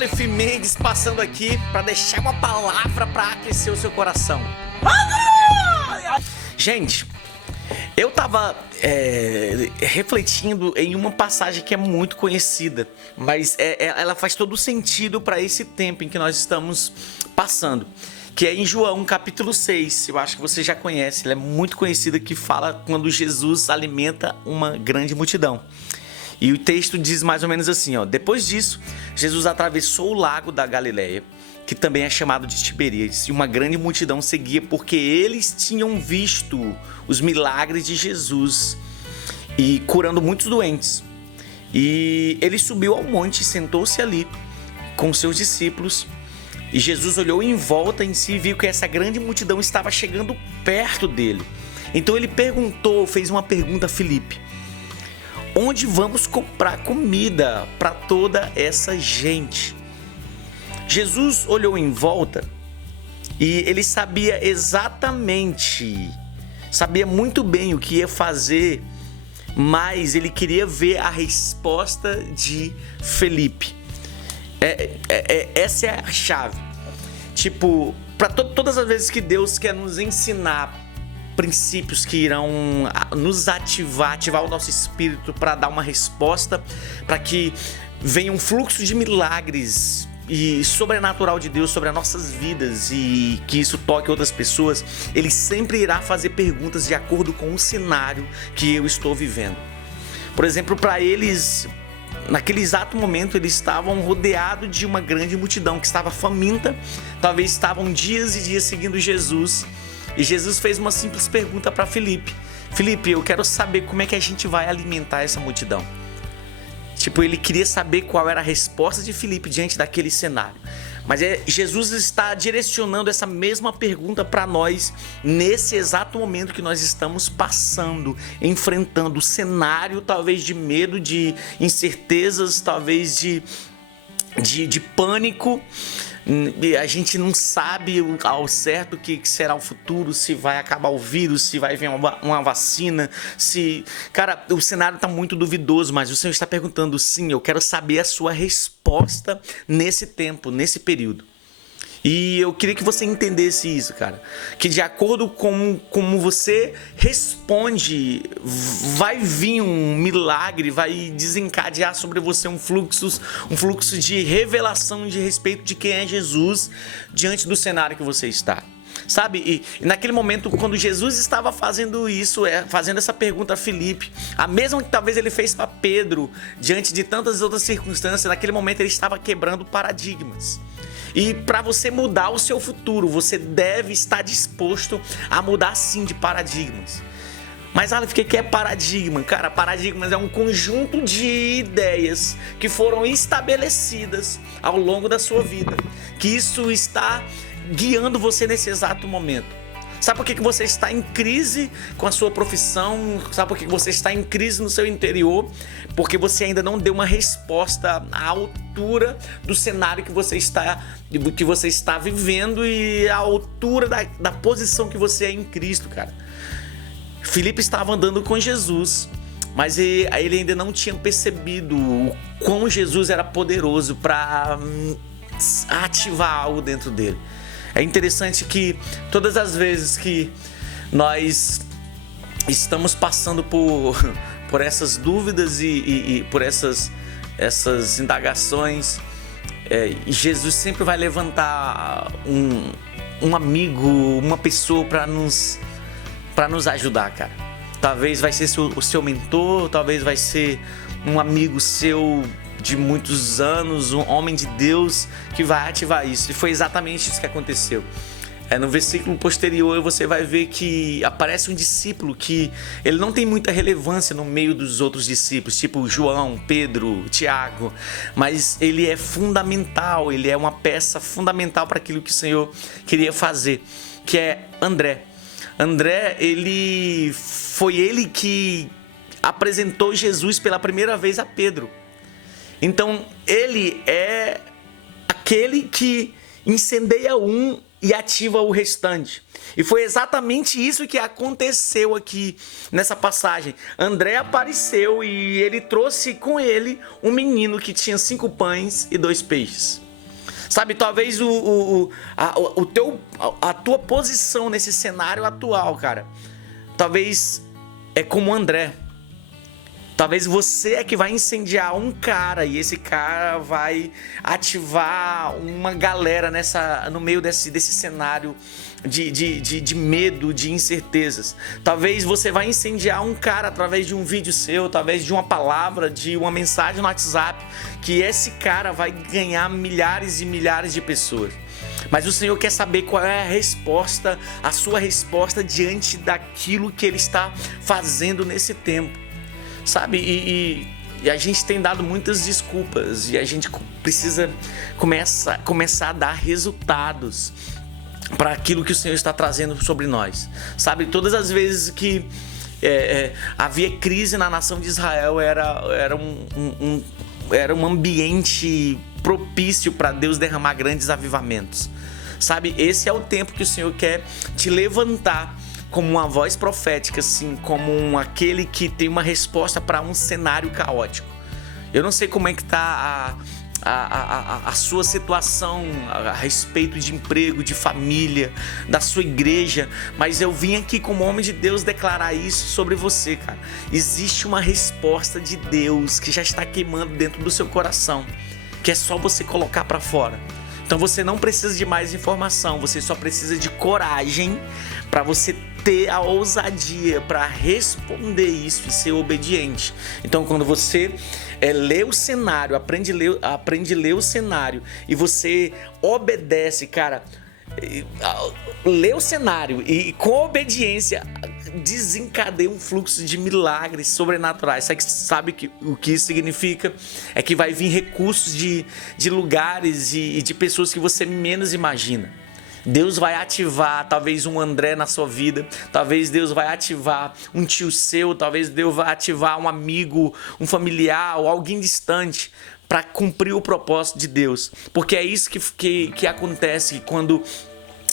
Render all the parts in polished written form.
Aleph Mendes passando aqui para deixar uma palavra para aquecer o seu coração. Gente, eu tava refletindo em uma passagem que é muito conhecida, mas ela faz todo sentido para esse tempo em que nós estamos passando, que é em João capítulo 6, eu acho que você já conhece, ela é muito conhecida, que fala quando Jesus alimenta uma grande multidão. E o texto diz mais ou menos assim, ó: depois disso, Jesus atravessou o lago da Galileia, que também é chamado de Tiberíades, e uma grande multidão seguia porque eles tinham visto os milagres de Jesus e curando muitos doentes. E ele subiu ao monte e sentou-se ali com seus discípulos. E Jesus olhou em volta em si e viu que essa grande multidão estava chegando perto dele. Então ele fez uma pergunta a Filipe: onde vamos comprar comida para toda essa gente? Jesus olhou em volta e ele sabia muito bem o que ia fazer, mas ele queria ver a resposta de Filipe. Essa é a chave. Tipo, para todas as vezes que Deus quer nos ensinar princípios que irão nos ativar o nosso espírito para dar uma resposta, para que venha um fluxo de milagres e sobrenatural de Deus sobre as nossas vidas e que isso toque outras pessoas, ele sempre irá fazer perguntas de acordo com o cenário que eu estou vivendo. Por exemplo, para eles, naquele exato momento, eles estavam rodeados de uma grande multidão que estava faminta, talvez estavam dias e dias seguindo Jesus. E Jesus fez uma simples pergunta para Filipe: Filipe, eu quero saber como é que a gente vai alimentar essa multidão. Tipo, ele queria saber qual era a resposta de Filipe diante daquele cenário. Mas Jesus está direcionando essa mesma pergunta para nós nesse exato momento que nós estamos passando, enfrentando o cenário talvez de medo, de incertezas, talvez de pânico. A gente não sabe ao certo o que será o futuro, se vai acabar o vírus, se vai vir uma vacina, Cara, o cenário está muito duvidoso, mas o Senhor está perguntando: sim, eu quero saber a sua resposta nesse tempo, nesse período. E eu queria que você entendesse isso, cara. Que de acordo com como você responde, vai vir um milagre, vai desencadear sobre você um fluxo de revelação de respeito de quem é Jesus diante do cenário que você está. Sabe? E naquele momento, quando Jesus estava fazendo isso, fazendo essa pergunta a Filipe, a mesma que talvez ele fez para Pedro, diante de tantas outras circunstâncias, naquele momento ele estava quebrando paradigmas. E para você mudar o seu futuro, você deve estar disposto a mudar sim de paradigmas. Mas Aleph, o que é paradigma? Cara, paradigmas é um conjunto de ideias que foram estabelecidas ao longo da sua vida, que isso está guiando você nesse exato momento. Sabe por que você está em crise com a sua profissão? Sabe por que você está em crise no seu interior? Porque você ainda não deu uma resposta à altura do cenário que você está vivendo e à altura da posição que você é em Cristo, cara. Filipe estava andando com Jesus, mas ele ainda não tinha percebido o quão Jesus era poderoso para ativar algo dentro dele. É interessante que todas as vezes que nós estamos passando por essas dúvidas e por essas indagações, Jesus sempre vai levantar um amigo, uma pessoa para nos ajudar, cara. Talvez vai ser o seu mentor, talvez vai ser um amigo seu de muitos anos, um homem de Deus que vai ativar isso. E foi exatamente isso que aconteceu. No versículo posterior você vai ver que aparece um discípulo que ele não tem muita relevância no meio dos outros discípulos, tipo João, Pedro, Tiago, mas ele é fundamental, ele é uma peça fundamental para aquilo que o Senhor queria fazer, que é André. André, foi ele que apresentou Jesus pela primeira vez a Pedro. Então, ele é aquele que incendeia um e ativa o restante. E foi exatamente isso que aconteceu aqui nessa passagem. André apareceu e ele trouxe com ele um menino que tinha 5 pães e 2 peixes. Sabe, talvez a tua posição nesse cenário atual, cara, talvez é como o André. Talvez você é que vai incendiar um cara e esse cara vai ativar uma galera no meio desse cenário de medo, de incertezas. Talvez você vai incendiar um cara através de um vídeo seu, talvez de uma palavra, de uma mensagem no WhatsApp, que esse cara vai ganhar milhares e milhares de pessoas. Mas o Senhor quer saber qual é a resposta, a sua resposta diante daquilo que Ele está fazendo nesse tempo. Sabe, e a gente tem dado muitas desculpas e a gente precisa começar a dar resultados para aquilo que o Senhor está trazendo sobre nós. Sabe, todas as vezes que havia crise na nação de Israel, era um ambiente propício para Deus derramar grandes avivamentos. Sabe, esse é o tempo que o Senhor quer te levantar como uma voz profética, assim, como aquele que tem uma resposta para um cenário caótico. Eu não sei como é que está a sua situação a respeito de emprego, de família, da sua igreja, mas eu vim aqui como homem de Deus declarar isso sobre você, cara. Existe uma resposta de Deus que já está queimando dentro do seu coração, que é só você colocar para fora. Então você não precisa de mais informação, você só precisa de coragem para você ter a ousadia para responder isso e ser obediente. Então quando você lê o cenário, aprende a ler o cenário e você obedece, cara, lê o cenário e com obediência desencadeia um fluxo de milagres sobrenaturais. Sabe o que isso significa? É que vai vir recursos de lugares e de pessoas que você menos imagina. Deus vai ativar talvez um André na sua vida, talvez Deus vai ativar um tio seu, talvez Deus vai ativar um amigo, um familiar ou alguém distante para cumprir o propósito de Deus. Porque é isso que acontece quando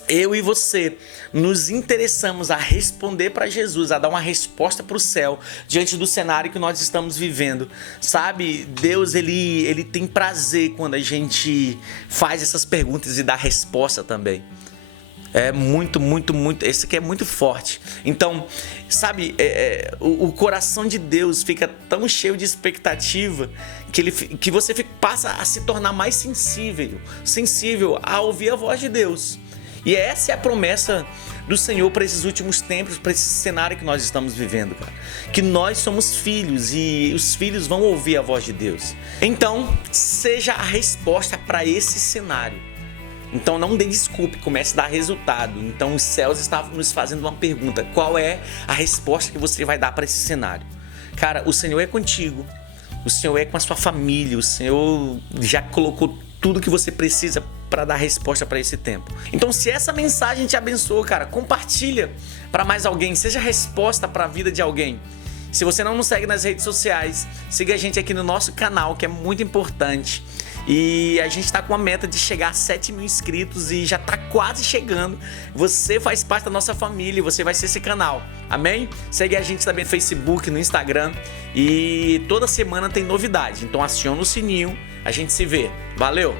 eu e você nos interessamos a responder para Jesus, a dar uma resposta para o céu diante do cenário que nós estamos vivendo. Sabe, Deus ele tem prazer quando a gente faz essas perguntas e dá resposta também. É muito, esse aqui é muito forte. Então, sabe, o coração de Deus fica tão cheio de expectativa que você passa a se tornar mais sensível a ouvir a voz de Deus. E essa é a promessa do Senhor para esses últimos tempos, para esse cenário que nós estamos vivendo, cara. Que nós somos filhos e os filhos vão ouvir a voz de Deus. Então, seja a resposta para esse cenário. Então não dê desculpa, comece a dar resultado. Então os céus estavam nos fazendo uma pergunta: qual é a resposta que você vai dar para esse cenário? Cara, o Senhor é contigo, o Senhor é com a sua família, o Senhor já colocou tudo que você precisa para dar resposta para esse tempo. Então se essa mensagem te abençoou, cara, compartilha para mais alguém, seja resposta para a vida de alguém. Se você não nos segue nas redes sociais, siga a gente aqui no nosso canal, que é muito importante. E a gente está com uma meta de chegar a 7 mil inscritos e já está quase chegando. Você faz parte da nossa família, você vai ser esse canal, amém? Segue a gente também no Facebook, no Instagram e toda semana tem novidade. Então aciona o sininho, a gente se vê. Valeu!